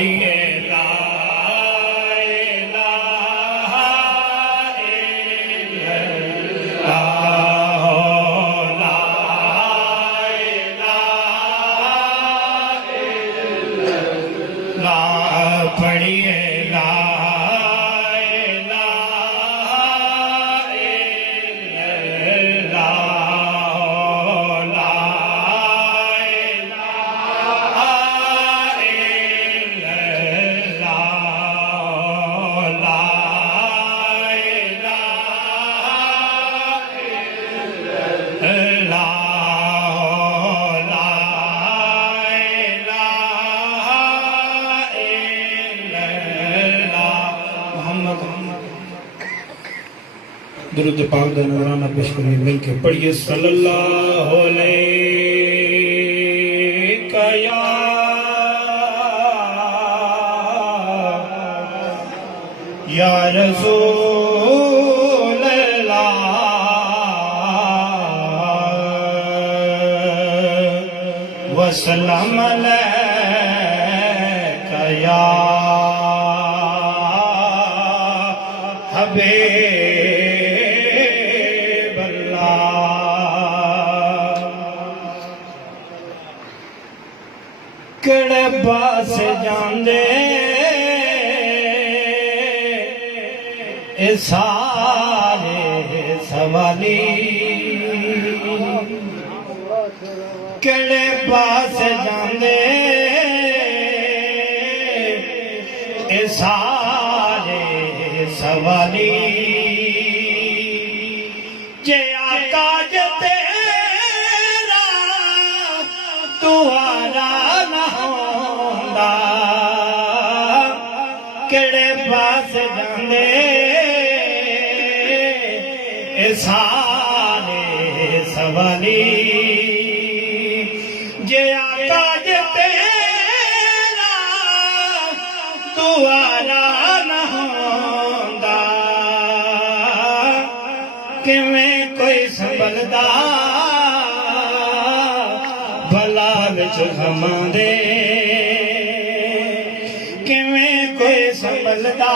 पढ़िए ला इलाहा इल्लल्लाह, ला इलाहा इल्लल्लाह, पढ़िए ला दुरूद पाक दा नज़राना पेश करिए मिलके पढ़िए सल्लल्लाहु अलैका या रसूल अल्लाह वसल्लम अलैका या हबीब केड़े पास जांदे ए सारे सवाली, केड़े पास जांदे ए सारे सवाली, जे आका जे तेरा तुहारा न होंदा, केड़े पास जांदे ए सारे सवाली, जे आका जे तेरा तुहारा न होंदा, किवें कोई संभलदा भला विच गमां दे, किवें कोई संभलदा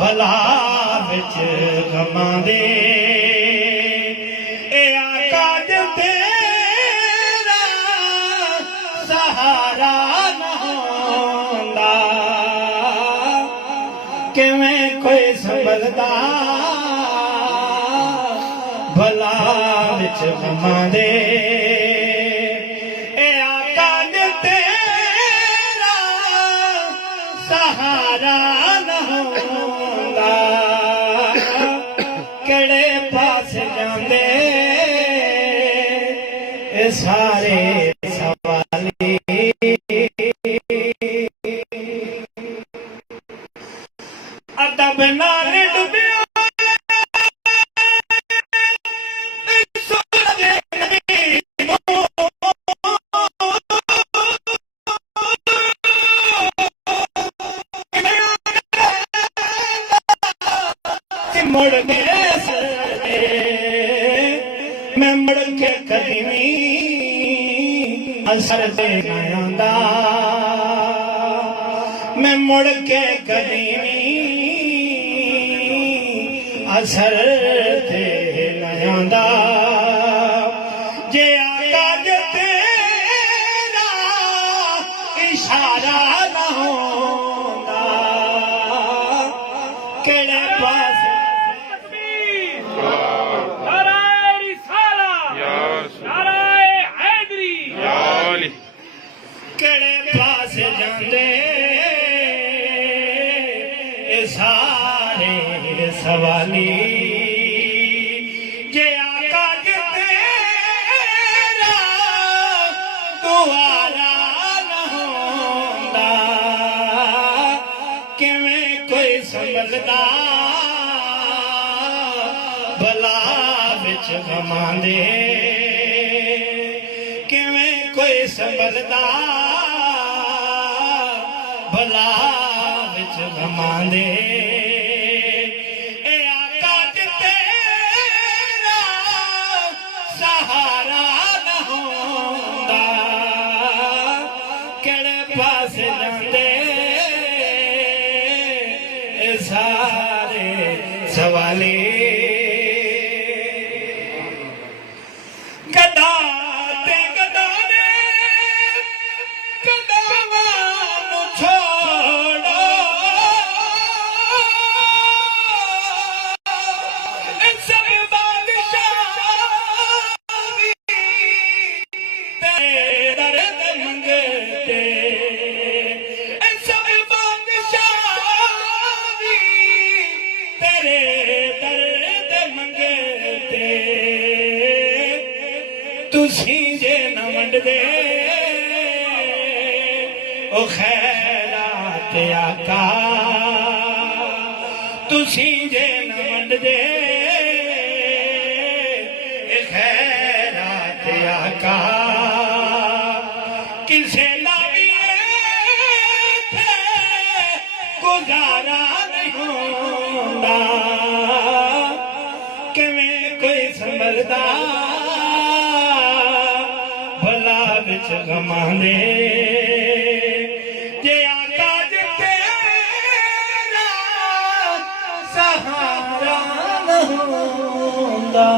भला विच गमां दे, ए आका जे तेरा सहारा न होंदा, किवें कोई संभलदा भला विच गमां दे, ए आका जे तेरा सहारा न होंदा, केड़े पास जांदे ए सारे सवाली, अदब नाल डुबिया मुड़ गए मैं मुड़ के कदी भी असर दे न आंदा, मैं मुड़ के कदी भी असर दे न आंदा, जे आका जे तेरा इशारा न होंदा, केड़े पास केड़े पास जांदे ए सारे सवाली, जे आका जे तेरा तुहारा न होंदा, किवें कोई संभलदा भला विच गमां दे, किवें कोई संभलदा भला विच गमां दे, ए आका जे तेरा सहारा न होंदा, केड़े पास जाते सारे सवाले गदा ते गदा ने गदावां नूं छोड़ो सब बादशाह भी तेरे दर्द मंगते सब बादशाह भी तेरे दर्द मंगते तुसी जे न वंडदे ओ खैरात आका तुसी जे न वंडदे खैरात आका किसे ना भी इत्थे गुजारा नहीं होंदा किवें कोई संभलदा भला विच गमां दे जे आका जे तेरा सहारा न होंदा।